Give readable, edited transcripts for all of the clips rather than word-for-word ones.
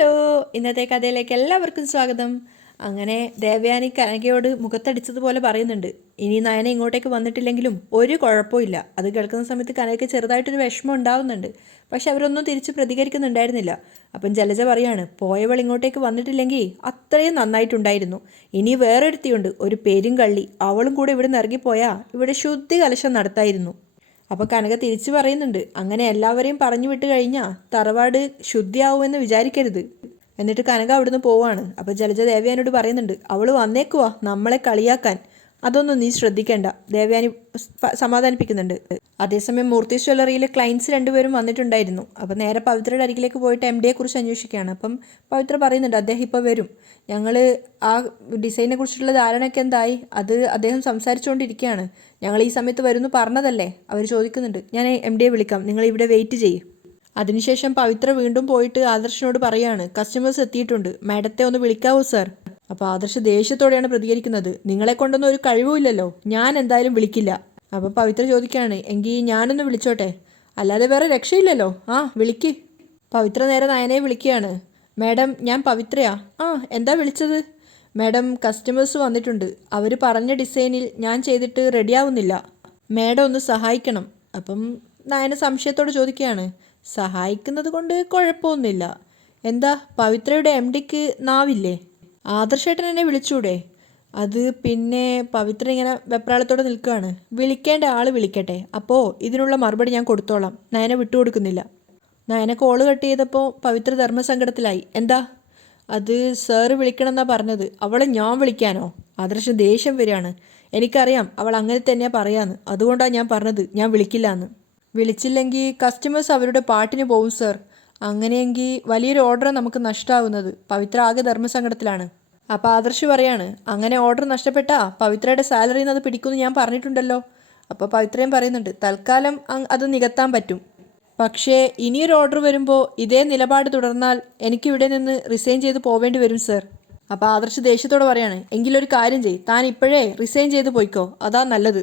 Hello, ഇന്നത്തെ കഥയിലേക്ക് എല്ലാവർക്കും സ്വാഗതം. അങ്ങനെ ദേവയാനി കനകയോട് മുഖത്തടിച്ചതുപോലെ പറയുന്നുണ്ട്, ഇനി നയന ഇങ്ങോട്ടേക്ക് വന്നിട്ടില്ലെങ്കിലും ഒരു കുഴപ്പമില്ല. അത് കേൾക്കുന്ന സമയത്ത് കനകയ്ക്ക് ചെറുതായിട്ടൊരു വിഷമം ഉണ്ടാവുന്നുണ്ട്. പക്ഷെ അവരൊന്നും തിരിച്ച് പ്രതികരിക്കുന്നുണ്ടായിരുന്നില്ല. അപ്പം ജലജ പറയാണ്, പോയവൾ ഇങ്ങോട്ടേക്ക് വന്നിട്ടില്ലെങ്കിൽ അത്രയും നന്നായിട്ടുണ്ടായിരുന്നു. ഇനി വേറൊരുത്തിയുണ്ട്, ഒരു പെരുങ്കള്ളി. അവളും കൂടെ ഇവിടെ നിന്ന് ഇറങ്ങിപ്പോയാൽ ഇവിടെ ശുദ്ധി കലശം നടത്തായിരുന്നു. അപ്പോൾ കനക തിരിച്ചു പറയുന്നുണ്ട്, അങ്ങനെ എല്ലാവരെയും പറഞ്ഞു വിട്ട് കഴിഞ്ഞാൽ തറവാട് ശുദ്ധിയാവുമെന്ന് വിചാരിക്കരുത്. എന്നിട്ട് കനക അവിടുന്ന് പോവാണ്. അപ്പോൾ ജലജ ദേവയാനിയോട് പറയുന്നുണ്ട്, അവൾ വന്നേക്കുവാ നമ്മളെ കളിയാക്കാൻ, അതൊന്നും നീ ശ്രദ്ധിക്കേണ്ട. ദേവയാനി സമാധാനിപ്പിക്കുന്നുണ്ട്. അതേസമയം മൂർത്തി ജ്വല്ലറിയിൽ ക്ലയൻസ് രണ്ടുപേരും വന്നിട്ടുണ്ടായിരുന്നു. അപ്പം നേരെ പവിത്രയുടെ അരികിലേക്ക് പോയിട്ട് MD കുറിച്ച് അന്വേഷിക്കുകയാണ്. അപ്പം പവിത്ര പറയുന്നുണ്ട്, അദ്ദേഹം ഇപ്പോൾ വരും. ഞങ്ങൾ ആ ഡിസൈനെ കുറിച്ചിട്ടുള്ള ധാരണയൊക്കെ എന്തായി? അത് അദ്ദേഹം സംസാരിച്ചുകൊണ്ടിരിക്കുകയാണ്. ഞങ്ങൾ ഈ സമയത്ത് വരുമെന്ന് പറഞ്ഞതല്ലേ? അവർ ചോദിക്കുന്നുണ്ട്. ഞാൻ MD വിളിക്കാം, നിങ്ങൾ ഇവിടെ വെയിറ്റ് ചെയ്യും. അതിനുശേഷം പവിത്ര വീണ്ടും പോയിട്ട് ആദർശിനോട് പറയാണ്, കസ്റ്റമേഴ്സ് എത്തിയിട്ടുണ്ട്, മാഡത്തെ ഒന്ന് വിളിക്കാവൂ സാർ. അപ്പോൾ ആദർശ് ദേഷ്യത്തോടെയാണ് പ്രതികരിക്കുന്നത്, നിങ്ങളെ കൊണ്ടൊന്നും ഒരു കഴിവുമില്ലല്ലോ, ഞാൻ എന്തായാലും വിളിക്കില്ല. അപ്പോൾ പവിത്ര ചോദിക്കുകയാണ്, എങ്കിൽ ഞാനൊന്ന് വിളിച്ചോട്ടെ, അല്ലാതെ വേറെ രക്ഷയില്ലല്ലോ. ആ വിളിക്ക്. പവിത്ര നേരെ നയനയെ വിളിക്കുകയാണ്. മാഡം, ഞാൻ പവിത്രയാ. ആ എന്താ വിളിച്ചത്? മാഡം, കസ്റ്റമേഴ്സ് വന്നിട്ടുണ്ട്. അവർ പറഞ്ഞ ഡിസൈനിൽ ഞാൻ ചെയ്തിട്ട് റെഡിയാവുന്നില്ല. മാഡം ഒന്ന് സഹായിക്കണം. അപ്പം നയന സംശയത്തോട് ചോദിക്കുകയാണ്, സഹായിക്കുന്നത് കൊണ്ട് കുഴപ്പമൊന്നുമില്ല. എന്താ പവിത്രയുടെ MDക്ക് നാവില്ലേ? ആദർശേട്ടൻ എന്നെ വിളിച്ചൂടെ? അത് പിന്നെ പവിത്ര ഇങ്ങനെ വെപ്രാളത്തോടെ നിൽക്കുകയാണ്. വിളിക്കേണ്ട ആൾ വിളിക്കട്ടെ, അപ്പോൾ ഇതിനുള്ള മറുപടി ഞാൻ കൊടുത്തോളാം. നയന വിട്ടുകൊടുക്കുന്നില്ല. നയന കോള് കട്ട് ചെയ്തപ്പോൾ പവിത്ര ധർമ്മസങ്കടത്തിലായി. എന്താ? അത് സാറ് വിളിക്കണമെന്നാ പറഞ്ഞത്. അവളെ ഞാൻ വിളിക്കാനോ? ആദർശം ദേഷ്യം വരികയാണ്. എനിക്കറിയാം അവൾ അങ്ങനെ തന്നെയാണ് പറയാന്ന്, അതുകൊണ്ടാണ് ഞാൻ പറഞ്ഞത് ഞാൻ വിളിക്കില്ല എന്ന്. വിളിച്ചില്ലെങ്കിൽ കസ്റ്റമേഴ്സ് അവരുടെ പാട്ടിന് പോവും സാർ. അങ്ങനെയെങ്കിൽ വലിയൊരു ഓർഡർ നമുക്ക് നഷ്ടമാവുന്നത്. പവിത്ര ആകെ ധർമ്മസങ്കടത്തിലാണ്. അപ്പോൾ ആദർശ് പറയാണ്, അങ്ങനെ ഓർഡർ നഷ്ടപ്പെട്ടാ പവിത്രയുടെ സാലറിയിൽ നിന്ന് അത് പിടിക്കുമെന്ന് ഞാൻ പറഞ്ഞിട്ടുണ്ടല്ലോ. അപ്പോൾ പവിത്രയും പറയുന്നുണ്ട്, തൽക്കാലം അത് നികത്താൻ പറ്റും. പക്ഷേ ഇനിയൊരു ഓർഡർ വരുമ്പോൾ ഇതേ നിലപാട് തുടർന്നാൽ എനിക്കിവിടെ നിന്ന് റിസൈൻ ചെയ്ത് പോവേണ്ടി വരും സാർ. അപ്പോൾ ആദർശ് ദേഷ്യത്തോടെ പറയാണ്, എങ്കിലൊരു കാര്യം ചെയ്യ്, താൻ ഇപ്പോഴേ റിസൈൻ ചെയ്ത് പോയിക്കോ, അതാ നല്ലത്.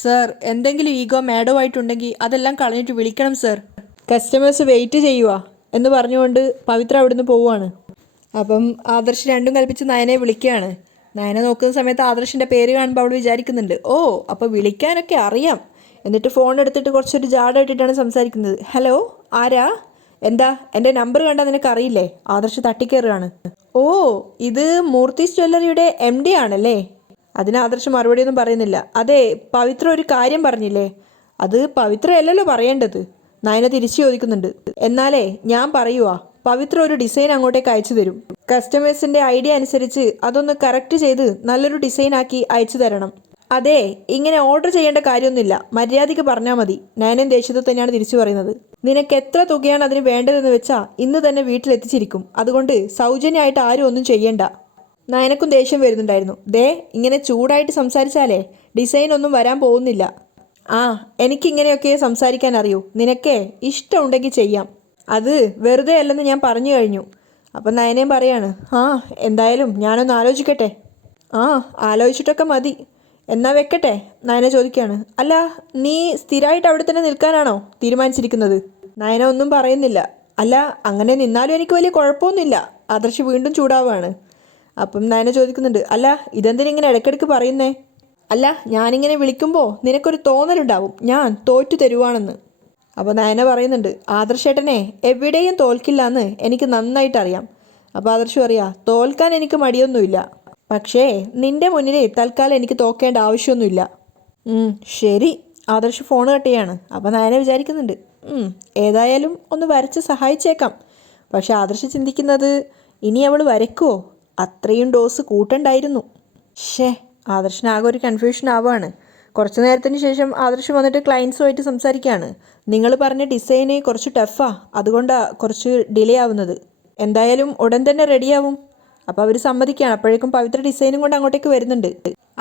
സാർ, എന്തെങ്കിലും ഈഗോ മാഡോ ആയിട്ടുണ്ടെങ്കിൽ അതെല്ലാം കളഞ്ഞിട്ട് വിളിക്കണം സാർ. കസ്റ്റമേഴ്സ് വെയിറ്റ് ചെയ്യുക എന്ന് പറഞ്ഞുകൊണ്ട് പവിത്ര അവിടുന്ന് പോവുകയാണ്. അപ്പം ആദർശ് രണ്ടും കൽപ്പിച്ച് നയനെ വിളിക്കുകയാണ്. നയനെ നോക്കുന്ന സമയത്ത് ആദർശിൻ്റെ പേര് കാണുമ്പോൾ അവൾ വിചാരിക്കുന്നുണ്ട്, ഓ അപ്പോൾ വിളിക്കാനൊക്കെ അറിയാം. എന്നിട്ട് ഫോൺ എടുത്തിട്ട് കുറച്ചൊരു ജാടായിട്ടിട്ടാണ് സംസാരിക്കുന്നത്. ഹലോ, ആരാ? എന്താ എൻ്റെ നമ്പർ കണ്ടാൽ നിനക്കറിയില്ലേ? ആദർശ് തട്ടിക്കയറുകയാണ്. ഓ, ഇത് മൂർത്തി ജ്വല്ലറിയുടെ MD ആണല്ലേ? അതിന് ആദർശ് മറുപടിയൊന്നും പറയുന്നില്ല. അതെ, പവിത്ര ഒരു കാര്യം പറഞ്ഞില്ലേ? അത് പവിത്രയല്ലല്ലോ പറയേണ്ടത്. നയന തിരിച്ചു ചോദിക്കുന്നുണ്ട്. എന്നാലേ ഞാൻ പറയുവാ, പവിത്ര ഒരു ഡിസൈൻ അങ്ങോട്ടേക്ക് അയച്ചു തരും. കസ്റ്റമേഴ്സിൻ്റെ ഐഡിയ അനുസരിച്ച് അതൊന്ന് കറക്റ്റ് ചെയ്ത് നല്ലൊരു ഡിസൈനാക്കി അയച്ചു തരണം. അതെ, ഇങ്ങനെ ഓർഡർ ചെയ്യേണ്ട കാര്യമൊന്നുമില്ല, മര്യാദയ്ക്ക് പറഞ്ഞാൽ മതി. നയനൻ ദേഷ്യത്തിൽ തന്നെയാണ് തിരിച്ചു പറയുന്നത്. നിനക്ക് എത്ര തുകയാണ് അതിന് വേണ്ടതെന്ന് വെച്ചാൽ ഇന്ന് തന്നെ വീട്ടിലെത്തിച്ചിരിക്കും. അതുകൊണ്ട് സൗജന്യമായിട്ട് ആരും ഒന്നും ചെയ്യണ്ട. നയനക്കും ദേഷ്യം വരുന്നുണ്ടായിരുന്നു. ദേ, ഇങ്ങനെ ചൂടായിട്ട് സംസാരിച്ചാലേ ഡിസൈൻ ഒന്നും വരാൻ പോകുന്നില്ല. ആ, എനിക്കിങ്ങനെയൊക്കെ സംസാരിക്കാൻ അറിയൂ. നിനക്കേ ഇഷ്ടമുണ്ടെങ്കിൽ ചെയ്യാം, അത് വെറുതെ അല്ലെന്ന് ഞാൻ പറഞ്ഞു കഴിഞ്ഞു. അപ്പം നയനയും പറയാണ്, ആ എന്തായാലും ഞാനൊന്ന് ആലോചിക്കട്ടെ. ആ, ആലോചിച്ചിട്ടൊക്കെ മതി. എന്നാ വെക്കട്ടെ? നയന ചോദിക്കുകയാണ്. അല്ല, നീ സ്ഥിരമായിട്ട് അവിടെ തന്നെ നിൽക്കാനാണോ തീരുമാനിച്ചിരിക്കുന്നത്? നയന ഒന്നും പറയുന്നില്ല. അല്ല, അങ്ങനെ നിന്നാലും എനിക്ക് വലിയ കുഴപ്പമൊന്നുമില്ല. ആദർശ് വീണ്ടും ചൂടാവുകയാണ്. അപ്പം നയന ചോദിക്കുന്നുണ്ട്, അല്ല ഇതെന്തിനിങ്ങനെ ഇടയ്ക്കിടയ്ക്ക് പറയുന്നേ? അല്ല, ഞാനിങ്ങനെ വിളിക്കുമ്പോൾ നിനക്കൊരു തോന്നലുണ്ടാവും ഞാൻ തോറ്റു തരുവാണെന്ന്. അപ്പോൾ നയന പറയുന്നുണ്ട്, ആദർശേട്ടനെ എവിടെയും തോൽക്കില്ല എന്ന് എനിക്ക് നന്നായിട്ടറിയാം. അപ്പോൾ ആദർശ് പറയാ, തോൽക്കാൻ എനിക്ക് മടിയൊന്നുമില്ല, പക്ഷേ നിന്റെ മുന്നിൽ തൽക്കാലം എനിക്ക് തോക്കേണ്ട ആവശ്യമൊന്നുമില്ല. ശരി. ആദർശ് ഫോൺ കട്ട് ചെയ്യാണ്. അപ്പോൾ നയന വിചാരിക്കുന്നുണ്ട്, ഏതായാലും ഒന്ന് വരച്ച് സഹായിച്ചേക്കാം. പക്ഷെ ആദർശ് ചിന്തിക്കുന്നത്, ഇനി അവൾ വരയ്ക്കുമോ? അത്രയും ഡോസ് കൂട്ടണ്ടായിരുന്നു. ആദർശനാകെ ഒരു കൺഫ്യൂഷൻ ആവുകയാണ്. കുറച്ച് നേരത്തിന് ശേഷം ആദർശ് വന്നിട്ട് ക്ലയൻസുമായിട്ട് സംസാരിക്കുകയാണ്. നിങ്ങൾ പറഞ്ഞ ഡിസൈന് കുറച്ച് ടഫാണ്, അതുകൊണ്ടാണ് കുറച്ച് ഡിലേ ആവുന്നത്. എന്തായാലും ഉടൻ തന്നെ റെഡിയാവും. അപ്പോൾ അവർ സമ്മതിക്കുകയാണ്. അപ്പോഴേക്കും പവിത്ര ഡിസൈനും കൊണ്ട് അങ്ങോട്ടേക്ക് വരുന്നുണ്ട്.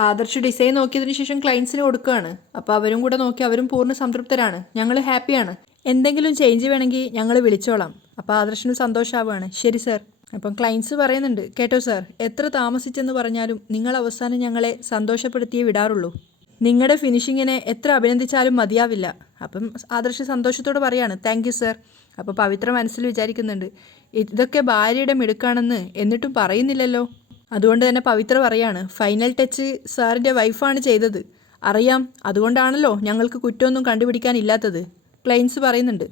ആദർശ് ഡിസൈൻ നോക്കിയതിന് ശേഷം ക്ലയൻസിന് കൊടുക്കുകയാണ്. അപ്പോൾ അവരും കൂടെ നോക്കി അവരും പൂർണ്ണ സംതൃപ്തരാണ്. ഞങ്ങൾ ഹാപ്പിയാണ്. എന്തെങ്കിലും ചേഞ്ച് വേണമെങ്കിൽ ഞങ്ങൾ വിളിച്ചോളാം. അപ്പോൾ ആദർശിന് സന്തോഷമാവുകയാണ്. ശരി സാർ. അപ്പം ക്ലയൻസ് പറയുന്നുണ്ട്, കേട്ടോ സാർ, എത്ര താമസിച്ചെന്ന് പറഞ്ഞാലും നിങ്ങൾ അവസാനം ഞങ്ങളെ സന്തോഷപ്പെടുത്തിയേ വിടാറുള്ളൂ. നിങ്ങളുടെ ഫിനിഷിങ്ങിനെ എത്ര അഭിനന്ദിച്ചാലും മതിയാവില്ല. അപ്പം ആദർശ് സന്തോഷത്തോടെ പറയാണ്, താങ്ക് യു സാർ. അപ്പോൾ പവിത്ര മനസ്സിൽ വിചാരിക്കുന്നുണ്ട്, ഇതൊക്കെ ഭാര്യയുടെ മിടുക്കാണെന്ന് എന്നിട്ടും പറയുന്നില്ലല്ലോ. അതുകൊണ്ട് തന്നെ പവിത്ര പറയാണ്, ഫൈനൽ ടച്ച് സാറിൻ്റെ വൈഫാണ് ചെയ്തത്. അറിയാം, അതുകൊണ്ടാണല്ലോ ഞങ്ങൾക്ക് കുറ്റമൊന്നും കണ്ടുപിടിക്കാനില്ലാത്തത്. ക്ലയൻസ് പറയുന്നുണ്ട്.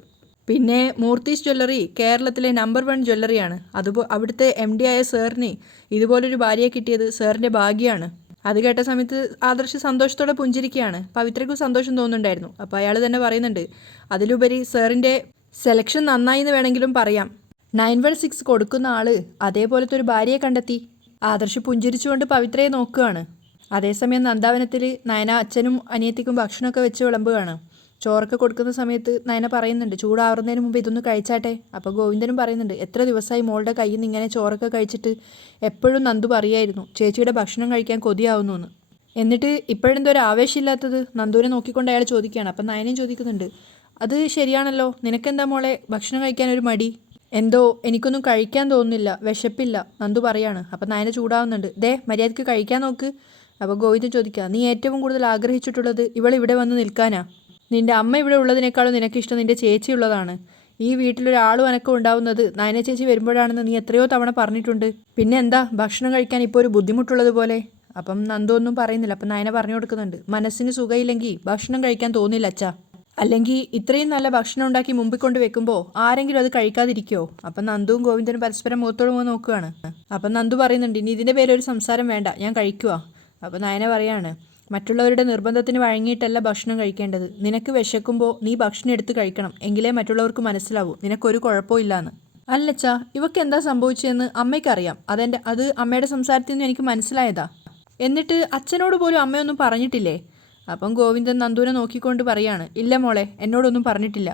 പിന്നെ മൂർത്തീസ് ജ്വല്ലറി കേരളത്തിലെ നമ്പർ 1 ജ്വല്ലറിയാണ്. അവിടുത്തെ MD ആയ സാറിന് ഇതുപോലൊരു ഭാര്യയെ കിട്ടിയത് സാറിൻ്റെ ഭാഗ്യമാണ്. അത് കേട്ട സമയത്ത് ആദർശ് സന്തോഷത്തോടെ പുഞ്ചിരിക്കുകയാണ്. പവിത്രയ്ക്കും സന്തോഷം തോന്നുന്നുണ്ടായിരുന്നു. അപ്പോൾ അയാൾ തന്നെ പറയുന്നുണ്ട്, അതിലുപരി സാറിൻ്റെ സെലക്ഷൻ നന്നായി എന്ന് വേണമെങ്കിലും പറയാം. 916 കൊടുക്കുന്ന ആള് അതേപോലത്തെ ഒരു ഭാര്യയെ കണ്ടെത്തി. ആദർശ് പുഞ്ചിരിച്ചുകൊണ്ട് പവിത്രയെ നോക്കുകയാണ്. അതേസമയം നന്ദാവനത്തിൽ നയന അച്ഛനും അനിയത്തിക്കും ഭക്ഷണമൊക്കെ വെച്ച് വിളമ്പുകയാണ്. ചോറൊക്കെ കൊടുക്കുന്ന സമയത്ത് നയന പറയുന്നുണ്ട്, ചൂടാറുന്നതിന് മുമ്പ് ഇതൊന്ന് കഴിച്ചാട്ടെ. അപ്പോൾ ഗോവിന്ദനും പറയുന്നുണ്ട്, എത്ര ദിവസമായി മോളുടെ കയ്യിൽ നിന്ന് ഇങ്ങനെ ചോറൊക്കെ കഴിച്ചിട്ട്. എപ്പോഴും നന്ദു പറയായിരുന്നു ചേച്ചിയുടെ ഭക്ഷണം കഴിക്കാൻ കൊതിയാവുന്നു എന്ന്. എന്നിട്ട് ഇപ്പോഴെന്തോ ഒരു ആവേശമില്ലാത്തത് നന്ദുവിനെ നോക്കിക്കൊണ്ട് അയാൾ ചോദിക്കുകയാണ്. അപ്പം നയനയും ചോദിക്കുന്നുണ്ട്, അത് ശരിയാണല്ലോ, നിനക്കെന്താ മോളെ ഭക്ഷണം കഴിക്കാൻ ഒരു മടി? എന്തോ എനിക്കൊന്നും കഴിക്കാൻ തോന്നുന്നില്ല, വിശപ്പില്ല, നന്ദു പറയാണ്. അപ്പം നയന ചൂടാവുന്നുണ്ട്, ദേ മര്യാദയ്ക്ക് കഴിക്കാൻ നോക്ക്. അപ്പോൾ ഗോവിന്ദൻ ചോദിക്കുക, നീ ഏറ്റവും കൂടുതൽ ആഗ്രഹിച്ചിട്ടുള്ളത് ഇവളിവിടെ വന്ന് നിൽക്കാനാ? നിൻ്റെ അമ്മ ഇവിടെ ഉള്ളതിനേക്കാളും നിനക്കിഷ്ടം നിൻ്റെ ചേച്ചി ഉള്ളതാണ്. ഈ വീട്ടിലൊരാളും അനക്കം ഉണ്ടാവുന്നത് നയന ചേച്ചി വരുമ്പോഴാണെന്ന് നീ എത്രയോ തവണ പറഞ്ഞിട്ടുണ്ട്. പിന്നെ എന്താ ഭക്ഷണം കഴിക്കാൻ ഇപ്പോൾ ഒരു ബുദ്ധിമുട്ടുള്ളത് പോലെ? അപ്പം നന്ദു ഒന്നും പറയുന്നില്ല. അപ്പം നയന പറഞ്ഞു കൊടുക്കുന്നുണ്ട്, മനസ്സിന് സുഖമില്ലെങ്കിൽ ഭക്ഷണം കഴിക്കാൻ തോന്നില്ല അച്ഛാ. അല്ലെങ്കിൽ ഇത്രയും നല്ല ഭക്ഷണം ഉണ്ടാക്കി മുമ്പിൽ കൊണ്ട് വെക്കുമ്പോൾ ആരെങ്കിലും അത് കഴിക്കാതിരിക്കുമോ? അപ്പം നന്ദുവും ഗോവിന്ദനും പരസ്പരം മുഖത്തോട് മുഖം നോക്കുകയാണ്. അപ്പം നന്ദു പറയുന്നുണ്ട്, ഇനി ഇതിൻ്റെ പേരൊരു സംസാരം വേണ്ട, ഞാൻ കഴിക്കുക. അപ്പം നയന പറയാണ്, മറ്റുള്ളവരുടെ നിർബന്ധത്തിന് വഴങ്ങിയിട്ടല്ല ഭക്ഷണം കഴിക്കേണ്ടത്. നിനക്ക് വിശക്കുമ്പോൾ നീ ഭക്ഷണം എടുത്ത് കഴിക്കണം, എങ്കിലേ മറ്റുള്ളവർക്ക് മനസ്സിലാവൂ നിനക്കൊരു കുഴപ്പമില്ലാന്ന്. അല്ലച്ചാ, ഇവക്ക് എന്താ സംഭവിച്ചതെന്ന് അമ്മയ്ക്കറിയാം. അത് അമ്മയുടെ സംസാരത്തിൽ നിന്ന് എനിക്ക് മനസ്സിലായതാ. എന്നിട്ട് അച്ഛനോട് പോലും അമ്മയൊന്നും പറഞ്ഞിട്ടില്ലേ? അപ്പം ഗോവിന്ദൻ നന്ദുവിനെ നോക്കിക്കൊണ്ട് പറയാണ്, ഇല്ല മോളെ, എന്നോടൊന്നും പറഞ്ഞിട്ടില്ല.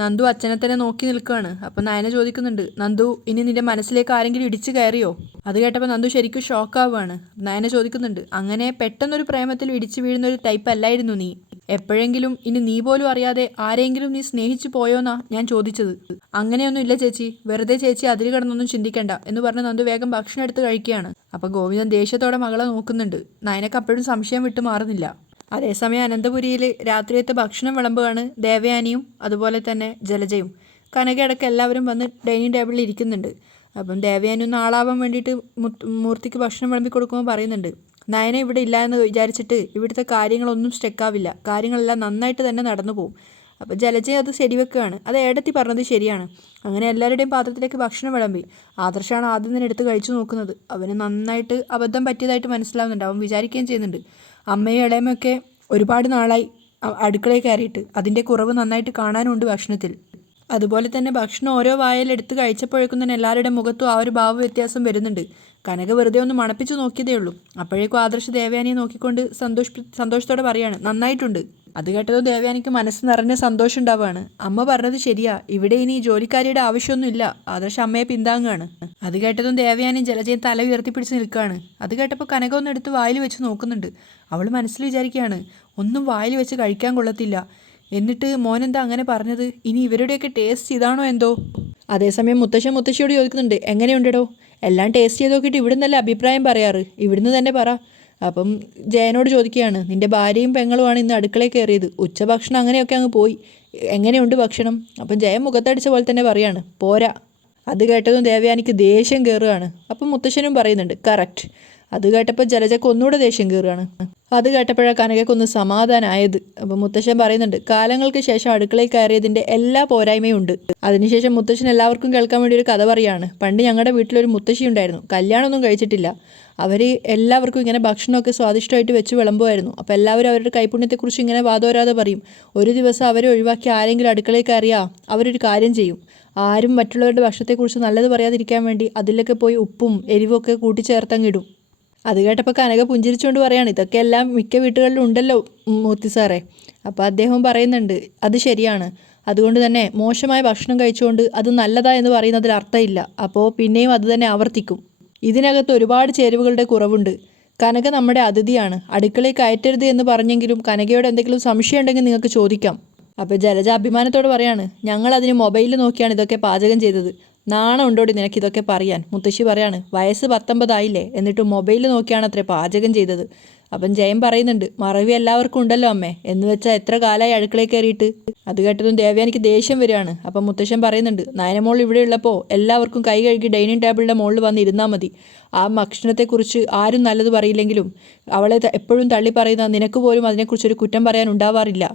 നന്ദു അച്ഛനെ തന്നെ നോക്കി നിൽക്കുകയാണ്. അപ്പം നയന ചോദിക്കുന്നുണ്ട്, നന്ദു ഇനി നിന്റെ മനസ്സിലേക്ക് ആരെങ്കിലും ഇടിച്ചു കയറിയോ? അത് കേട്ടപ്പോൾ നന്ദു ശരിക്കും ഷോക്കാവുകയാണ്. നയന ചോദിക്കുന്നുണ്ട്, അങ്ങനെ പെട്ടെന്നൊരു പ്രേമത്തിൽ ഇടിച്ചു വീഴുന്ന ഒരു ടൈപ്പ് അല്ലായിരുന്നു നീ. എപ്പോഴെങ്കിലും ഇനി നീ പോലും അറിയാതെ ആരെങ്കിലും നീ സ്നേഹിച്ചു പോയോന്നാ ഞാൻ ചോദിച്ചത്. അങ്ങനെയൊന്നും ഇല്ല ചേച്ചി, വെറുതെ ചേച്ചി അതിൽ കിടന്നൊന്നും ചിന്തിക്കണ്ട എന്ന് പറഞ്ഞ് നന്ദു വേഗം ഭക്ഷണം എടുത്ത് കഴിക്കുകയാണ്. അപ്പം ഗോവിന്ദൻ ദേഷ്യത്തോടെ മകളെ നോക്കുന്നുണ്ട്. നയനക്ക് അപ്പോഴും സംശയം വിട്ടു മാറുന്നില്ല. അതേസമയം അനന്തപുരിയിൽ രാത്രിയത്തെ ഭക്ഷണം വിളമ്പുകയാണ് ദേവയാനിയും അതുപോലെ തന്നെ ജലജയും. കനകയടക്കം എല്ലാവരും വന്ന് ഡൈനിങ് ടേബിളിൽ ഇരിക്കുന്നുണ്ട്. അപ്പം ദേവയാനി ഒന്ന് ആളാവാൻ വേണ്ടിയിട്ട് മൂർത്തിക്ക് ഭക്ഷണം വിളമ്പി കൊടുക്കുമ്പോൾ പറയുന്നുണ്ട്, നയന ഇവിടെ ഇല്ല എന്ന് വിചാരിച്ചിട്ട് ഇവിടുത്തെ കാര്യങ്ങളൊന്നും സ്റ്റെക്കാവില്ല, കാര്യങ്ങളെല്ലാം നന്നായിട്ട് തന്നെ നടന്നു പോകും. അപ്പോൾ ജലജ അത് ശരിവെക്കുകയാണ്. അത് ഏടത്തി പറഞ്ഞത് ശരിയാണ്. അങ്ങനെ എല്ലാവരുടെയും പാത്രത്തിലേക്ക് ഭക്ഷണം വിളമ്പി. ആദർശാണ് ആദ്യം തന്നെ എടുത്ത് കഴിച്ചു നോക്കുന്നത്. അവന് നന്നായിട്ട് അബദ്ധം പറ്റിയതായിട്ട് മനസ്സിലാവുന്നുണ്ട്. അവൻ വിചാരിക്കുകയും ചെയ്യുന്നുണ്ട്, അമ്മയും ഇളയമൊക്കെ ഒരുപാട് നാളായി അടുക്കളയിൽ കയറിയിട്ട് അതിൻ്റെ കുറവ് നന്നായിട്ട് കാണാനുണ്ട് ഭക്ഷണത്തിൽ. അതുപോലെ തന്നെ ഭക്ഷണം ഓരോ വായലെടുത്ത് കഴിച്ചപ്പോഴേക്കും തന്നെ എല്ലാവരുടെ മുഖത്തും ആ ഒരു ഭാവ വ്യത്യാസം വരുന്നുണ്ട്. കനക വെറുതെ ഒന്ന് മണപ്പിച്ച് നോക്കിയതേ ഉള്ളൂ. അപ്പോഴേക്കും ആദർശ് ദേവയാനിയെ നോക്കിക്കൊണ്ട് സന്തോഷത്തോടെ പറയാണ്, നന്നായിട്ടുണ്ട്. അത് കേട്ടതും ദേവയാനിക്ക് മനസ്സ് നിറഞ്ഞ സന്തോഷം ഉണ്ടാവുകയാണ്. അമ്മ പറഞ്ഞത് ശരിയാ, ഇവിടെ ഇനി ജോലിക്കാരിയുടെ ആവശ്യമൊന്നുമില്ല. ആദർശ് അമ്മയെ പിന്താങ്ങുകയാണ്. അത് കേട്ടതും ദേവയാനി ജലജയും തല ഉയർത്തിപ്പിടിച്ച് നിൽക്കുകയാണ്. അത് കേട്ടപ്പോൾ കനക ഒന്ന് എടുത്ത് വായിൽ വെച്ച് നോക്കുന്നുണ്ട്. അവൾ മനസ്സിൽ വിചാരിക്കുകയാണ്, ഒന്നും വായിൽ വെച്ച് കഴിക്കാൻ കൊള്ളത്തില്ല. എന്നിട്ട് മോനെന്താ അങ്ങനെ പറഞ്ഞത്? ഇനി ഇവരുടെയൊക്കെ ടേസ്റ്റ് ഇതാണോ എന്തോ? അതേസമയം മുത്തശ്ശിയോട് ചോദിക്കുന്നുണ്ട്, എങ്ങനെയുണ്ടോ? എല്ലാം ടേസ്റ്റ് ചെയ്ത് നോക്കിയിട്ട് ഇവിടുന്ന് നല്ല അഭിപ്രായം പറയാറ്, ഇവിടുന്ന് തന്നെ പറ. അപ്പം ജയനോട് ചോദിക്കുകയാണ്, നിൻ്റെ ഭാര്യയും പെങ്ങളുമാണ് ഇന്ന് അടുക്കളയിൽ കയറിയത്, ഉച്ചഭക്ഷണം അങ്ങനെയൊക്കെ അങ്ങ് പോയി, എങ്ങനെയുണ്ട് ഭക്ഷണം? അപ്പം ജയൻ മുഖത്തടിച്ച പോലെ തന്നെ പറയാണ്, പോരാ. അത് കേട്ടതും ദേവയാനിക്ക് ദേഷ്യം കയറുകയാണ്. അപ്പം മുത്തശ്ശനും പറയുന്നുണ്ട്, കറക്റ്റ്. അത് കേട്ടപ്പോൾ ജലജക്ക് ഒന്നുകൂടെ ദേഷ്യം കയറുകയാണ്. അത് കേട്ടപ്പോഴാണ് കനകക്കൊന്ന് സമാധാനമായത്. അപ്പം മുത്തശ്ശൻ പറയുന്നുണ്ട്, കാലങ്ങൾക്ക് ശേഷം അടുക്കളയിൽ കയറിയതിൻ്റെ എല്ലാ പോരായ്മയും ഉണ്ട്. അതിനുശേഷം മുത്തശ്ശൻ എല്ലാവർക്കും കേൾക്കാൻ വേണ്ടി ഒരു കഥ പറയാണ്. പണ്ട് ഞങ്ങളുടെ വീട്ടിലൊരു മുത്തശ്ശി ഉണ്ടായിരുന്നു, കല്യാണമൊന്നും കഴിച്ചിട്ടില്ല. അവർ എല്ലാവർക്കും ഇങ്ങനെ ഭക്ഷണമൊക്കെ സ്വാദിഷ്ടമായിട്ട് വെച്ച് വിളമ്പുമായിരുന്നു. അപ്പോൾ എല്ലാവരും അവരുടെ കൈപുണ്യത്തെക്കുറിച്ച് ഇങ്ങനെ വാദോരാതെ പറയും. ഒരു ദിവസം അവരെ ഒഴിവാക്കി ആരെങ്കിലും അടുക്കളയിൽ കയറിയാൽ അവരൊരു കാര്യം ചെയ്യും, ആരും മറ്റുള്ളവരുടെ ഭക്ഷണത്തെക്കുറിച്ച് നല്ലത് പറയാതിരിക്കാൻ വേണ്ടി അതിലൊക്കെ പോയി ഉപ്പും എരിവൊക്കെ കൂട്ടിച്ചേർത്തങ്ങിടും. അത് കേട്ടപ്പോൾ കനക പുഞ്ചിരിച്ചുകൊണ്ട് പറയാണ്, ഇതൊക്കെ എല്ലാം മിക്ക വീട്ടുകളിലും ഉണ്ടല്ലോ മൂർത്തി സാറേ. അപ്പോൾ അദ്ദേഹം പറയുന്നുണ്ട്, അത് ശരിയാണ്. അതുകൊണ്ട് തന്നെ മോശമായ ഭക്ഷണം കഴിച്ചുകൊണ്ട് അത് നല്ലതാ എന്ന് പറയുന്നതിൽ അർത്ഥമില്ല. അപ്പോൾ പിന്നെയും അത് തന്നെ ആവർത്തിക്കും. ഇതിനകത്ത് ഒരുപാട് ചേരുവകളുടെ കുറവുണ്ട്. കനക നമ്മുടെ അതിഥിയാണ്, അടുക്കളയിൽ കയറ്റരുത് എന്ന് പറഞ്ഞെങ്കിലും കനകയോട് എന്തെങ്കിലും സംശയം ഉണ്ടെങ്കിൽ നിങ്ങൾക്ക് ചോദിക്കാം. അപ്പോൾ ജലജ അഭിമാനത്തോട് പറയാണ്, ഞങ്ങൾ അതിന് മൊബൈലിൽ നോക്കിയാണ് ഇതൊക്കെ പാചകം ചെയ്തത്. നാണം ഉണ്ടോടി നിനക്കിതൊക്കെ പറയാൻ? മുത്തശ്ശി പറയാണ്, വയസ്സ് 19 ആയില്ലേ, എന്നിട്ട് മൊബൈലിൽ നോക്കിയാണ് അത്രേ പാചകം ചെയ്തത്. അപ്പം ജയൻ പറയുന്നുണ്ട്, മറവി എല്ലാവർക്കും ഉണ്ടല്ലോ അമ്മേ, എന്ന് വെച്ചാൽ എത്ര കാലമായി അടുക്കളയിൽ കയറിയിട്ട്. അത് കേട്ടതും ദേവയാനിക്ക് ദേഷ്യം വരികയാണ്. അപ്പം മുത്തശ്ശൻ പറയുന്നുണ്ട്, നയനമോൾ ഇവിടെ ഉള്ളപ്പോൾ എല്ലാവർക്കും കൈ കഴുകി ഡൈനിങ് ടേബിളിൻ്റെ മുകളിൽ വന്ന് ഇരുന്നാൽ മതി. ആ ഭക്ഷണത്തെക്കുറിച്ച് ആരും നല്ലത് പറയില്ലെങ്കിലും അവളെ എപ്പോഴും തള്ളി പറയുന്ന നിനക്ക് പോലും അതിനെക്കുറിച്ചൊരു കുറ്റം പറയാൻ ഉണ്ടാവാറില്ല.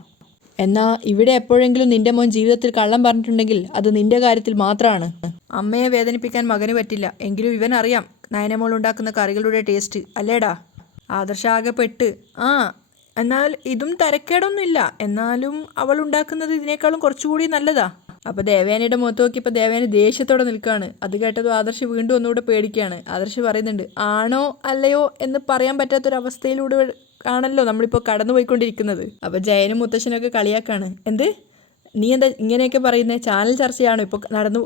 എന്നാൽ ഇവിടെ എപ്പോഴെങ്കിലും നിന്റെ മോൻ ജീവിതത്തിൽ കള്ളം പറഞ്ഞിട്ടുണ്ടെങ്കിൽ അത് നിന്റെ കാര്യത്തിൽ മാത്രമാണ്. അമ്മയെ വേദനിപ്പിക്കാൻ മകന് പറ്റില്ല, എങ്കിലും ഇവനറിയാം നയനമോൾ ഉണ്ടാക്കുന്ന കറികളുടെ ടേസ്റ്റ് അല്ലേടാ. ആദർശ ആകെ പെട്ട്, ആ എന്നാൽ ഇതും തരക്കേടൊന്നുമില്ല, എന്നാലും അവൾ ഉണ്ടാക്കുന്നത് ഇതിനേക്കാളും കുറച്ചുകൂടി നല്ലതാ. അപ്പോൾ ദേവയാനിയുടെ മുഖത്ത് നോക്കിയപ്പോൾ ദേവയാനി ദേഷ്യത്തോടെ നിൽക്കുകയാണ്. അത് കേട്ടതും ആദർശ് വീണ്ടും ഒന്നുകൂടെ പേടിക്കുകയാണ്. ആദർശ് പറയുന്നുണ്ട്, ആണോ അല്ലയോ എന്ന് പറയാൻ പറ്റാത്തൊരവസ്ഥയിലൂടെ ആണല്ലോ നമ്മളിപ്പോൾ കടന്നുപോയിക്കൊണ്ടിരിക്കുന്നത്. അപ്പോൾ ജയനും മുത്തശ്ശനൊക്കെ കളിയാക്കാണ്. എന്ത്, നീ എന്താ ഇങ്ങനെയൊക്കെ പറയുന്നത്? ചാനൽ ചർച്ചയാണോ ഇപ്പോൾ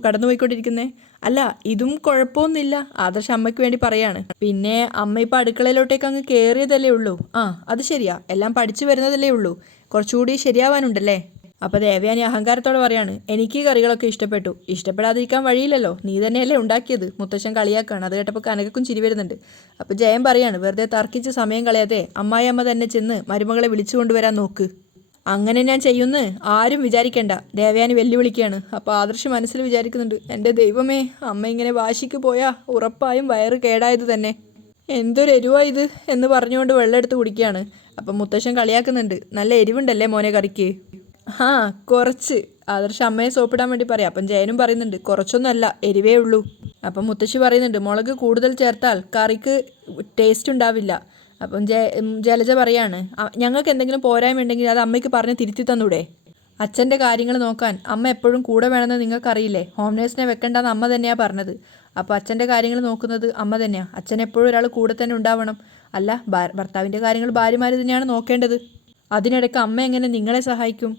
കടന്നുപോയിക്കൊണ്ടിരിക്കുന്നത്? അല്ല, ഇതും കുഴപ്പമൊന്നുമില്ല. ആദർശ് അമ്മയ്ക്ക് വേണ്ടി പറയാണ്. പിന്നെ അമ്മ ഇപ്പോൾ അടുക്കളയിലോട്ടേക്ക് അങ്ങ് കയറിയതല്ലേ ഉള്ളൂ. ആ അത് ശരിയാ, എല്ലാം പഠിച്ചു വരുന്നതല്ലേ ഉള്ളൂ, കുറച്ചുകൂടി ശരിയാവാനുണ്ടല്ലേ. അപ്പോൾ ദേവയാനി അഹങ്കാരത്തോടെ പറയാണ്, എനിക്ക് കറികളൊക്കെ ഇഷ്ടപ്പെട്ടു, ഇഷ്ടപ്പെടാതിരിക്കാൻ വഴിയില്ലല്ലോ, നീ തന്നെയല്ലേ ഉണ്ടാക്കിയത്. മുത്തശ്ശൻ കളിയാക്കാണ്. അത് കേട്ടപ്പോൾ കനകക്കും ചിരി വരുന്നുണ്ട്. അപ്പോൾ ജയൻ പറയാണ്, വെറുതെ തർക്കിച്ച് സമയം കളയാതെ അമ്മായിയമ്മ തന്നെ ചെന്ന് മരുമകളെ വിളിച്ചു കൊണ്ടുവരാൻ നോക്ക്. അങ്ങനെ ഞാൻ ചെയ്യുമെന്ന് ആരും വിചാരിക്കേണ്ട, ദേവയാനി വെല്ലുവിളിക്കുകയാണ്. അപ്പോൾ ആദർശ് മനസ്സിൽ വിചാരിക്കുന്നുണ്ട്, എൻ്റെ ദൈവമേ, അമ്മ ഇങ്ങനെ വാശിക്ക് പോയാൽ ഉറപ്പായും വയറ് കേടായത് തന്നെ. എന്തൊരു എരിവാ ഇത് എന്ന് പറഞ്ഞുകൊണ്ട് വെള്ളം എടുത്ത് കുടിക്കുകയാണ്. അപ്പം മുത്തശ്ശൻ കളിയാക്കുന്നുണ്ട്, നല്ല എരിവുണ്ടല്ലേ മോനെ കറിക്ക്. ആ കുറച്ച്. ആദർശ് അമ്മയെ സോപ്പിടാൻ വേണ്ടി പറയാം. അപ്പം ജയനും പറയുന്നുണ്ട്, കുറച്ചൊന്നുമല്ല, എരിവേ ഉള്ളൂ. അപ്പം മുത്തശ്ശി പറയുന്നുണ്ട്, മുളക് കൂടുതൽ ചേർത്താൽ കറിക്ക് ടേസ്റ്റ് ഉണ്ടാവില്ല. അപ്പം ജലജ പറയാണ്, ഞങ്ങൾക്ക് എന്തെങ്കിലും പോരായ്മ ഉണ്ടെങ്കിൽ അത് അമ്മയ്ക്ക് പറഞ്ഞ് തിരുത്തി തന്നൂടെ. അച്ഛൻ്റെ കാര്യങ്ങൾ നോക്കാൻ അമ്മ എപ്പോഴും കൂടെ വേണമെന്ന് നിങ്ങൾക്കറിയില്ലേ. ഹോം നേഴ്സിനെ വെക്കേണ്ടെന്ന് അമ്മ തന്നെയാണ് പറഞ്ഞത്. അപ്പോൾ അച്ഛൻ്റെ കാര്യങ്ങൾ നോക്കുന്നത് അമ്മ തന്നെയാണ്. അച്ഛൻ എപ്പോഴും ഒരാൾ കൂടെ തന്നെ ഉണ്ടാവണം. അല്ല, ഭർത്താവിൻ്റെ കാര്യങ്ങൾ ഭാര്യമാർ തന്നെയാണ് നോക്കേണ്ടത്. അതിനിടയ്ക്ക് അമ്മ എങ്ങനെ നിങ്ങളെ സഹായിക്കും?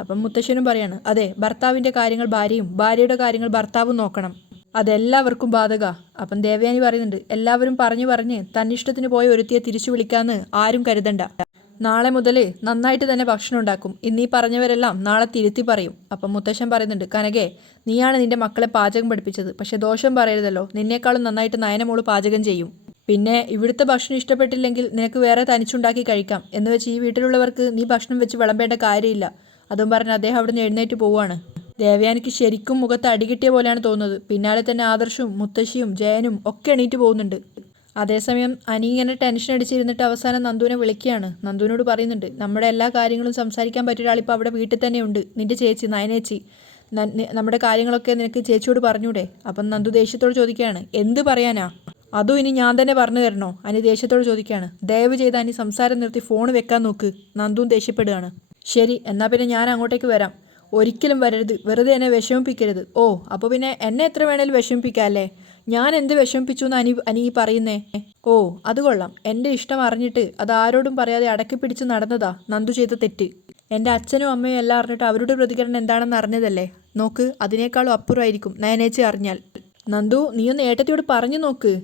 അപ്പം മുത്തശ്ശനും പറയാണ്, അതെ, ഭർത്താവിൻ്റെ കാര്യങ്ങൾ ഭാര്യയും ഭാര്യയുടെ കാര്യങ്ങൾ ഭർത്താവും നോക്കണം, അതെല്ലാവർക്കും ബാധക. അപ്പം ദേവയാനി പറയുന്നുണ്ട്, എല്ലാവരും പറഞ്ഞ് തന്നിഷ്ടത്തിന് പോയി ഒരുത്തിയെ തിരിച്ചു വിളിക്കാമെന്ന് ആരും കരുതണ്ട. നാളെ മുതൽ നന്നായിട്ട് തന്നെ ഭക്ഷണം ഉണ്ടാക്കും. ഇന്നീ പറഞ്ഞവരെല്ലാം നാളെ തിരുത്തി പറയും. അപ്പം മുത്തശ്ശൻ പറയുന്നുണ്ട്, കനകേ, നീയാണ് നിന്റെ മക്കളെ പാചകം പഠിപ്പിച്ചത്, പക്ഷെ ദോഷം പറയരുതല്ലോ. നിന്നേക്കാളും നന്നായിട്ട് നയനമോള് പാചകം ചെയ്യും. പിന്നെ ഇവിടുത്തെ ഭക്ഷണം ഇഷ്ടപ്പെട്ടില്ലെങ്കിൽ നിനക്ക് വേറെ തനിച്ചുണ്ടാക്കി കഴിക്കാം. എന്ന് വെച്ച് ഈ വീട്ടിലുള്ളവർക്ക് നീ ഭക്ഷണം വെച്ച് വിളമ്പേണ്ട കാര്യമില്ല. അതും പറഞ്ഞ് അദ്ദേഹം അവിടുന്ന് എഴുന്നേറ്റ് പോവുകയാണ്. ദേവയാനിക്ക് ശരിക്കും മുഖത്ത് അടികിട്ടിയ പോലെയാണ് തോന്നുന്നത്. പിന്നാലെ തന്നെ ആദർശും മുത്തശ്ശിയും ജയനും ഒക്കെ എണീറ്റ് പോകുന്നുണ്ട്. അതേസമയം അനി ഇങ്ങനെ ടെൻഷൻ അടിച്ചിരുന്നിട്ട് അവസാനം നന്ദുവിനെ വിളിക്കുകയാണ്. നന്ദുവിനോട് പറയുന്നുണ്ട്, നമ്മുടെ എല്ലാ കാര്യങ്ങളും സംസാരിക്കാൻ പറ്റിയ ഒരാളിപ്പോൾ അവിടെ വീട്ടിൽ തന്നെ ഉണ്ട്, നിൻ്റെ ചേച്ചി നയനേച്ചി. നമ്മുടെ കാര്യങ്ങളൊക്കെ നിനക്ക് ചേച്ചിയോട് പറഞ്ഞൂടെ? അപ്പം നന്ദു ദേഷ്യത്തോട് ചോദിക്കുകയാണ്, എന്ത് പറയാനാ? അതും ഇനി ഞാൻ തന്നെ പറഞ്ഞു തരണോ? അനി ദേഷ്യത്തോട് ചോദിക്കുകയാണ്. ദയവ് ചെയ്ത് അനി സംസാരം നിർത്തി ഫോൺ വെക്കാൻ നോക്ക്. നന്ദുവും ദേഷ്യപ്പെടുകയാണ്. ശരി, എന്നാൽ പിന്നെ ഞാൻ അങ്ങോട്ടേക്ക് വരാം. ഒരിക്കലും വരരുത്, വെറുതെ എന്നെ വിഷമിപ്പിക്കരുത്. ഓ, അപ്പോൾ പിന്നെ എന്നെ എത്ര വേണേലും വിഷമിപ്പിക്കാം അല്ലേ? ഞാൻ എന്ത് വിഷമിപ്പിച്ചു എന്ന് അനി പറയുന്നേ? ഓ, അത് കൊള്ളാം. എൻ്റെ ഇഷ്ടം അറിഞ്ഞിട്ട് അത് ആരോടും പറയാതെ അടക്കി പിടിച്ച് നടന്നതാ നന്ദു ചെയ്ത തെറ്റ്. എൻ്റെ അച്ഛനും അമ്മയും എല്ലാം അറിഞ്ഞിട്ട് അവരുടെ പ്രതികരണം എന്താണെന്ന് അറിഞ്ഞതല്ലേ? നോക്ക്, അതിനേക്കാളും അപ്പുറമായിരിക്കും നയനേച്ചി അറിഞ്ഞാൽ. നന്ദു, നീയൊന്ന് ഏട്ടത്തിയോട് പറഞ്ഞു നോക്ക്.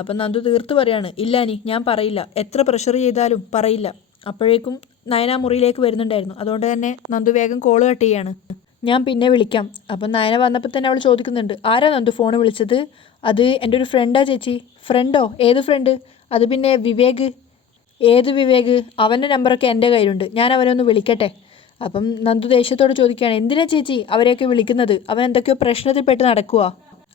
അപ്പം നന്ദു തീർത്ത് പറയാണ്, ഇല്ല അനി, ഞാൻ പറയില്ല. എത്ര പ്രഷർ ചെയ്താലും പറയില്ല. അപ്പോഴേക്കും നയന മുറിയിലേക്ക് വരുന്നുണ്ടായിരുന്നു. അതുകൊണ്ട് തന്നെ നന്ദു വേഗം കോള് കട്ട് ചെയ്യാണ്. ഞാൻ പിന്നെ വിളിക്കാം. അപ്പം നയന വന്നപ്പോൾ തന്നെ അവൾ ചോദിക്കുന്നുണ്ട്, ആരാ നന്ദു ഫോൺ വിളിച്ചത്? അത് എൻ്റെ ഒരു ഫ്രണ്ടാ ചേച്ചി. ഫ്രണ്ടോ? ഏത് ഫ്രണ്ട്? അത് പിന്നെ വിവേക്. ഏത് വിവേക്? അവൻ്റെ നമ്പറൊക്കെ എൻ്റെ കയ്യിലുണ്ട്, ഞാൻ അവനെ ഒന്ന് വിളിക്കട്ടെ. അപ്പം നന്ദു ദേഷ്യത്തോട് ചോദിക്കുകയാണ്, എന്തിനാ ചേച്ചി അവരെയൊക്കെ വിളിക്കുന്നത്? അവൻ എന്തൊക്കെയോ പ്രശ്നത്തിൽപ്പെട്ട് നടക്കുക.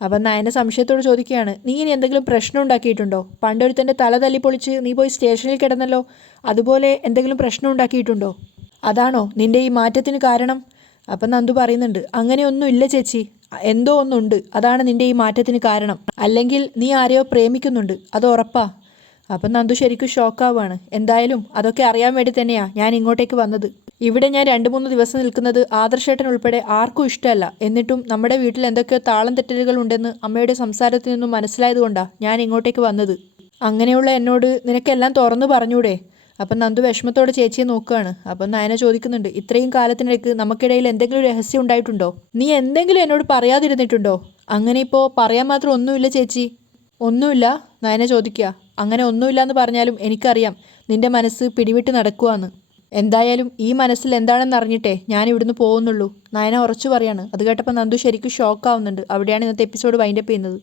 അപ്പം നയന സംശയത്തോട് ചോദിക്കുകയാണ്, നീ ഇനി എന്തെങ്കിലും പ്രശ്നം ഉണ്ടാക്കിയിട്ടുണ്ടോ? പണ്ടൊരുത്തൻ്റെ തല തല്ലി പൊളിച്ച് നീ പോയി സ്റ്റേഷനിൽ കിടന്നല്ലോ, അതുപോലെ എന്തെങ്കിലും പ്രശ്നം ഉണ്ടാക്കിയിട്ടുണ്ടോ? അതാണോ നിൻ്റെ ഈ മാറ്റത്തിന് കാരണം? അപ്പം നന്ദു പറയുന്നുണ്ട്, അങ്ങനെയൊന്നും ഇല്ല ചേച്ചി, എന്തോ ഒന്നുണ്ട്, അതാണ് നിൻ്റെ ഈ മാറ്റത്തിന് കാരണം. അല്ലെങ്കിൽ നീ ആരെയോ പ്രേമിക്കുന്നുണ്ട്, അത് ഉറപ്പാ. അപ്പം നന്ദു ശരിക്കും ഷോക്കാവുകയാണ്. എന്തായാലും അതൊക്കെ അറിയാൻ വേണ്ടി തന്നെയാണ് ഞാൻ ഇങ്ങോട്ടേക്ക് വന്നത്. ഇവിടെ ഞാൻ 2-3 ദിവസം നിൽക്കുന്നത് ആദർശേട്ടൻ ഉൾപ്പെടെ ആർക്കും ഇഷ്ടമല്ല. എന്നിട്ടും നമ്മുടെ വീട്ടിൽ എന്തൊക്കെയോ താളം തെറ്റലുകൾ ഉണ്ടെന്ന് അമ്മയുടെ സംസാരത്തിൽ നിന്നും മനസ്സിലായതുകൊണ്ടാണ് ഞാൻ ഇങ്ങോട്ടേക്ക് വന്നത്. അങ്ങനെയുള്ള എന്നോട് നിനക്കെല്ലാം തുറന്നു പറഞ്ഞൂടെ? അപ്പം നന്ദു വിഷമത്തോടെ ചേച്ചിയെ നോക്കുകയാണ്. അപ്പം നയന ചോദിക്കുന്നുണ്ട്, ഇത്രയും കാലത്തിനിടയ്ക്ക് നമുക്കിടയിൽ എന്തെങ്കിലും രഹസ്യം ഉണ്ടായിട്ടുണ്ടോ? നീ എന്തെങ്കിലും എന്നോട് പറയാതിരുന്നിട്ടുണ്ടോ? അങ്ങനെ ഇപ്പോൾ പറയാൻ മാത്രം ഒന്നുമില്ല ചേച്ചി. ഒന്നുമില്ല? നയന ചോദിക്കുക. അങ്ങനെ ഒന്നുമില്ല എന്ന് പറഞ്ഞാലും എനിക്കറിയാം നിന്റെ മനസ്സ് പിടിവിട്ട് നടക്കുവാന്ന്. എന്തായാലും ഈ മനസ്സിൽ എന്താണെന്ന് അറിഞ്ഞിട്ടേ ഞാൻ ഇവിടുന്ന് പോകുന്നുള്ളൂ. നയന ഉറച്ചു പറയാണ്. അത് കേട്ടപ്പോൾ നന്ദു ശരിക്കും ഷോക്കാവുന്നുണ്ട്. അവിടെയാണ് ഇന്നത്തെ എപ്പിസോഡ് വൈൻഡപ്പ് ചെയ്യുന്നത്.